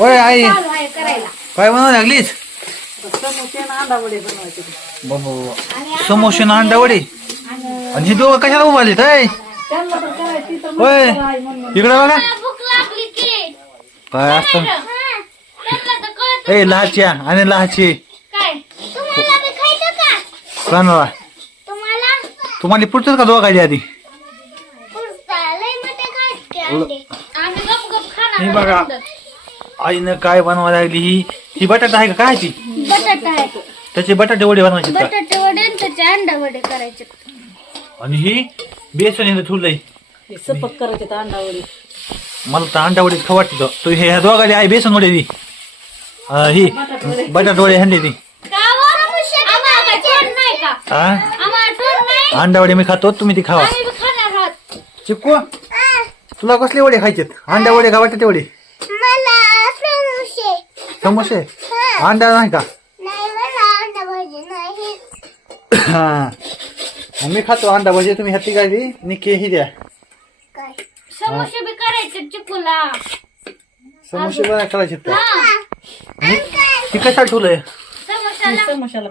ओय आई. काय बनवायला लागलीस? समोसे आणि अंडा वडे बनवायचे आणि समोसे ना अंडा वडे आणि हे दोघं कशाला उभारले काय त्यांना तर करायची तर होय. इकडे बघा. मला भूक लागली की काय असतं? हा, ए लहाच्या आणि लहाची काय? तुम्हाला बी खायचं का? कानवा तुम्हाला? तुम्हाला पुढचं का दोघायची आधी? खायचे हे बघा. आईनं काय बनवायला लागली? ही ही बटाटा आहे का? काय ती? बटाटा आहे. त्याचे बटाटे वडे बनवायचे का? बटाटे वडे आणि त्याचे अंडा वडे करायचे. आणि ही बेसन येणं ठेवलंय हे सपक करायचे तर अंडा वडे. मला तर अंडा वडे खाऊ वाटतं. तो हे ह्या दोघाली आहे बेसन वडे ती. अं, ही बटाट वडे. हंडे ती. हा अंडा वडे मी खातो तुम्ही ती खावा. चिक्कू तुला कसले वडे खायचे अंडा वडे का बटाटे वडे? समोसे? समोसे अंडा नाही का? नाही मला अंडा भाजी नाही. हा. मी खातो अंडा भजी. तुम्ही ह्याची गाडी निके ही द्या. समोसे बी करायचे चिकूला. समोसे बघा करायचे तर हा. ती कशाला ठेवलंय? समोशाला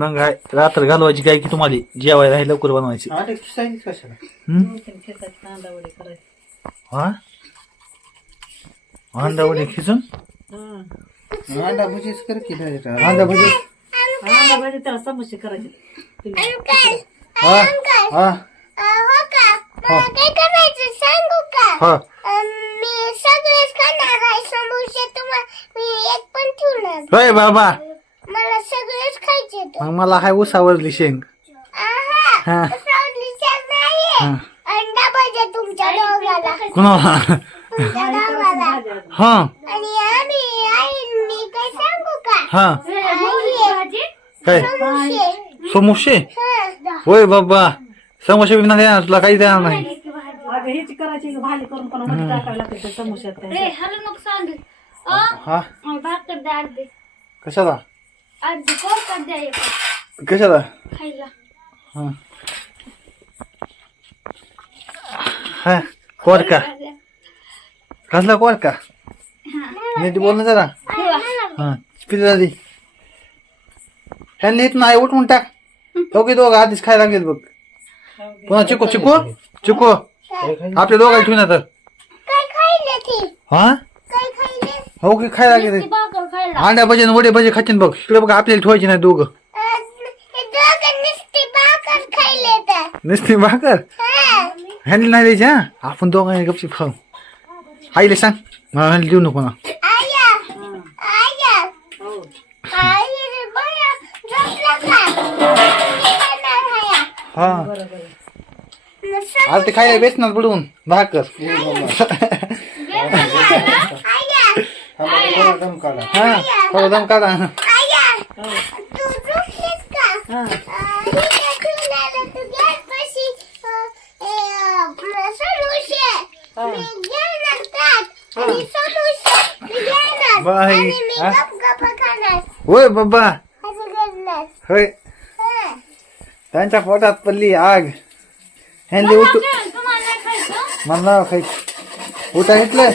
मग काय रात्र घालवायची काय की तुम्हाला? जेवायला हे लवकर बनवायची. हम्म? अंडा वडे हा अंडा वडे खिचून हा. अंडा भजी? अंडा वडे त्याला समोसे करायचे. हा हा. हो. का मला काय करायचं सांगू का हा. अं, मी सगळेच खाणार आहे समोसे तुम्हाला मी एक पण ठेवणार होय बाबा. मला सगळेच खायचे. मग मला हाय उसावरली शेंग. हा. हा. अंडा पाहिजे तुमच्या दोघाला. कुणाला? हा. हा. काय? समोसे समोसे हा. होय बाबा. समोसे विकणार देणार तुला काही देणार नाही. अगं हीच करायची भाजी करून पण मध्ये टाकायला लागते त्या समोशात त्या. रे हॅलो नको सांग. हा? भाकर द्या अर्धे. कशाला? अर्धे कोरतात द्या एक. कशाला? खायला. हा. हा कोर का कसला कोर का? नीट बोल ना जरा. हा पिल्ला दी. ह्यांनी नाही उठून टाक. दोघे दोघं आधीच खायला लागेल बघ. पुन्हा चिको चिको? चिको आपल्या दोघांना ठेवून तर हा? हो की खायला लागेल. अंड्या भजे वडे भजे खातील बघ. इकडे बघ आपल्याला ठेवायचे नाही दोघं. नुसती भाकर? खायले ह्यांनी नाही द्यायची हा? आपण दोघांनी गपची खाऊ. आईले सांग. मला देऊ नको ना. हो. हा. आता ते खायला बेसणार बुडवून. भाकर. हा थोडा दम काढा. हा अं, हे काय ठेवून आलं तू गॅसपाशी, अं, ए, अं, समोसे मी घेणार ताट आणि समोसे मी हा? खाणार. होय बाबा. होय. हा. त्यांच्या पोटात पडली आग. ह्यांनी उठू मला खाय उठा घेतलं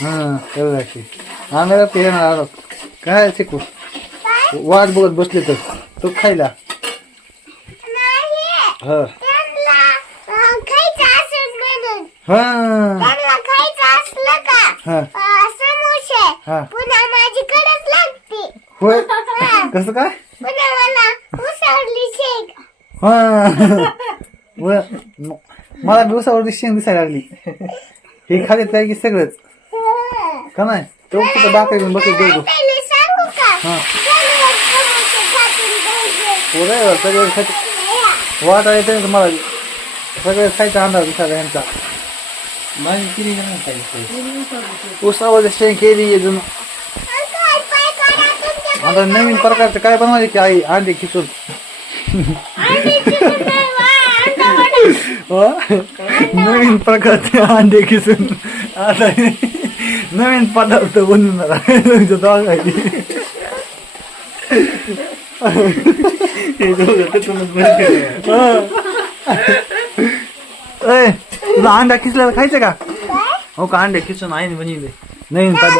हा कळलं की आम्हाला ते येणार आलो काय शिकू? वाट बघत बसले तर. तू खायला. नाही. हा. हा. हा. हा. पुन्हा माझी गरज लागते. होय? कसं काय? पुन्हा मला शेक हा. व- म- मला दिवसावरती शेंग दिसायला लागली. हे खाली काय की सगळंच? का नाही? तो कुठं बाकर घेऊन बसत दोघं पहिले सांगू का? हा. खातील पाहिजे. पोरं सगळं खायचं वाट येते ना मला सगळं खायचा अंदाज दिसायला ह्यांचा उसावर शेंग केली अजून अंकल, पाय काढा तुमच्या आता नवीन प्रकारचं काय बनवायचे की आई अंडे खिचून नाही. हो? नवीन प्रकारचे अंडे खिचून आता नवीन पदार्थ बनवणार आहे तुमच्या दोघांनी. हे दोघं तिथूनच बनवते. हा. ए, तुला अंडा खिचल्याला खायचं का? हो का अंडे खिचून आहे बनवले. नवीन अरे पदार्थ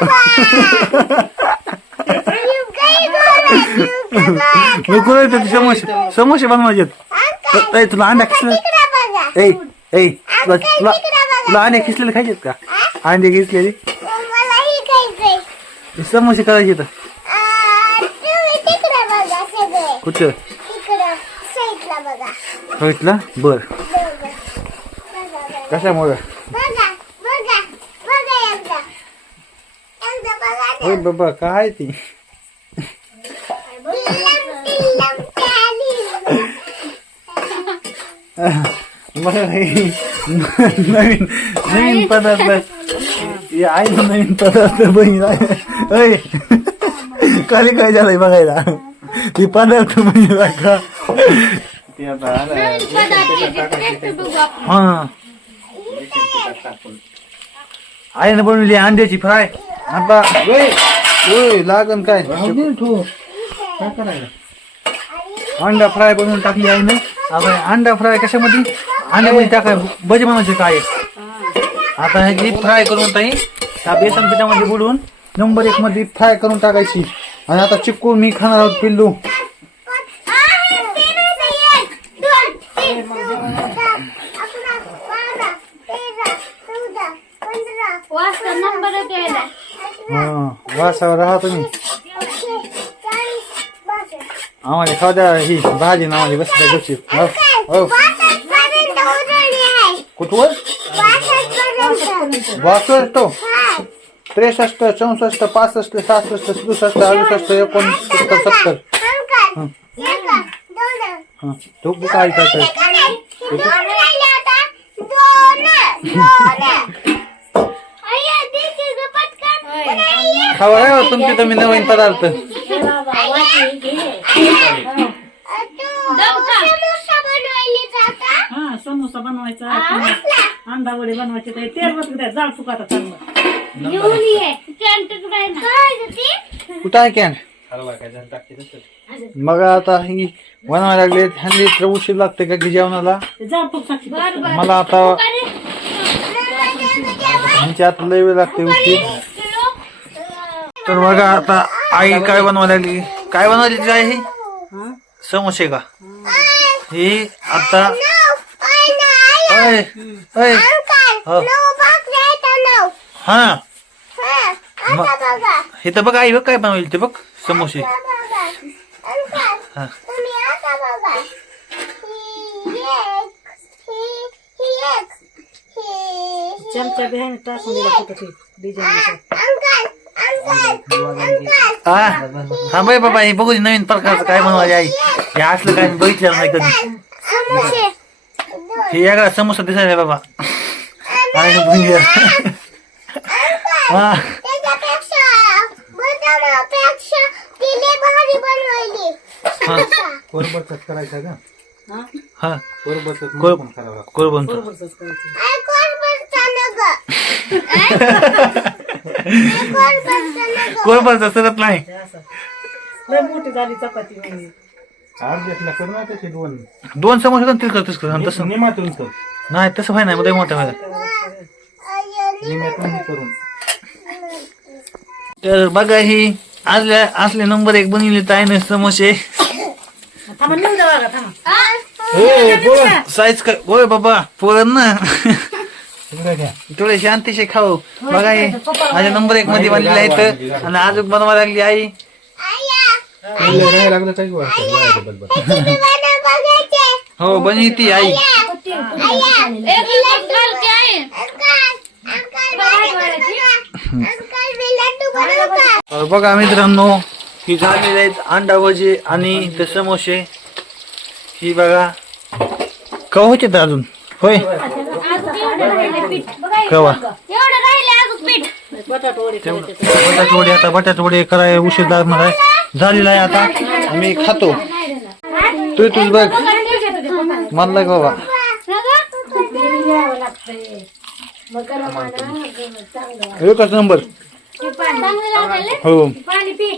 बाबा. You guys are you guys मी कुठे येतो समोसे समोसे बनवायचे तुला अंडा खिचले. ए ए तुला तुला अंडे खिचलेले खायचेत का? अंडे खिचलेले. समोसे करायचे तर. कुठं. बघितलं बर. कशामुळे? होय. बाबा काय ती. मला नवीन नवीन पदार्थ. हे ना नवीन पदार्थ बहीण आहे. अय खाली काय झालंय बघायला? ती पदार्थ बहीण का? ते आता हा आईने बनवली अंड्याची फ्राय? आता लागन काय? अंडा फ्राय बनवून टाकली आईने आता अंडा फ्राय कशामध्ये? अंड्यामध्ये टाकाय भजी बनवायचे काय? आता ह्याची फ्राय करून ताई त्या बेसन पिठामध्ये बुडवून नंबर एक मध्ये फ्राय करून टाकायची. आणि आता चिक्कून मी खाणार आहोत पिल्लू आ, तीन होते, एक, दोन, तीन, चौदा, अकरा, बारा, तेरा, चौदा, पंधरा, वाजता नंबर द्यायला हा वासावर राहा तुम्ही. आम्हाला खाऊ द्या ही भाजी नावाली बस गपची हो हो. आहे. कुठवर बासष्ट त्रेसष्ट चौसष्ट पासष्ट सहासष्ट सदुसष्ट अडुसष्ट एकोणसत्तर सत्तर. हां. एक, काय काय खावा रे हो तुमचे तुम्ही नवीन पदार्थ. समोसा? हा बनवायचा? अंडा वडे बनवायचे ते तेल बस द्या जाळ चांगलं? कुठं आहे कॅन मग आता ही बनवायला लागले हल्ली तर उशीर लागते का की जेवणाला? ते जाळ मला आता ह्यांची आता लय वेळ लागते उशीर. तर बघा आता आई काय बनवायला काय बनवायची आहे ही समोसे का? ही आता हो. हा. हे. तर बघ आई बघ काय बनवली ते बघ समोसे. चमचा बिहान टाकून दिला कुठं डिझाईन हा हा बाई बाबा हे बघू नवीन प्रकारचं काय बनवायचे आई. हे असलं काय मी बघितलेलं नाही कधी. हे वेगळा समोसा दिसायला बाबा. आणि भुंजिया हा. करायचं का? हा? हा. नग. कोरबरचं सरत नाही. लय मोठी झाली चपाती म्हणजे. कर ना दोन. दोन समोसे पण तिरकत तसं कर. आणि तसं. निमातून कर. नाही तसं व्हाय नाही मध्ये मोठं व्हायला. निम्यातून हे करून. तर बघा ही असल्या असले नंबर एक बनवले तर आहे ना समोसे. थांबा बघा थांबा. हो साईज काय होय बाबा पोरण ना. तिकडे घ्या खाऊ. बघा हे. माझ्या नंबर एक मध्ये बनलेले आहेत आणि अजून बनवा लागली आई. लागलं काही हो बनी ती आई. बघा मित्रांनो ही झालेली आहेत अंडा भजी आणि ते समोसे. ही बघा. कवा होते अजून. होय. कवा? एवढं राहिले अजून पीठ. बटाट वडे करायचे. बटाट वडे आता बटाट वडे कराय उशीर लागणार आहे झालेला आहे आता. मी खातो. तू तुझ बघ. मला बाबा? एकच नंबर. चांगलं लागलं. हो. पाणी पी.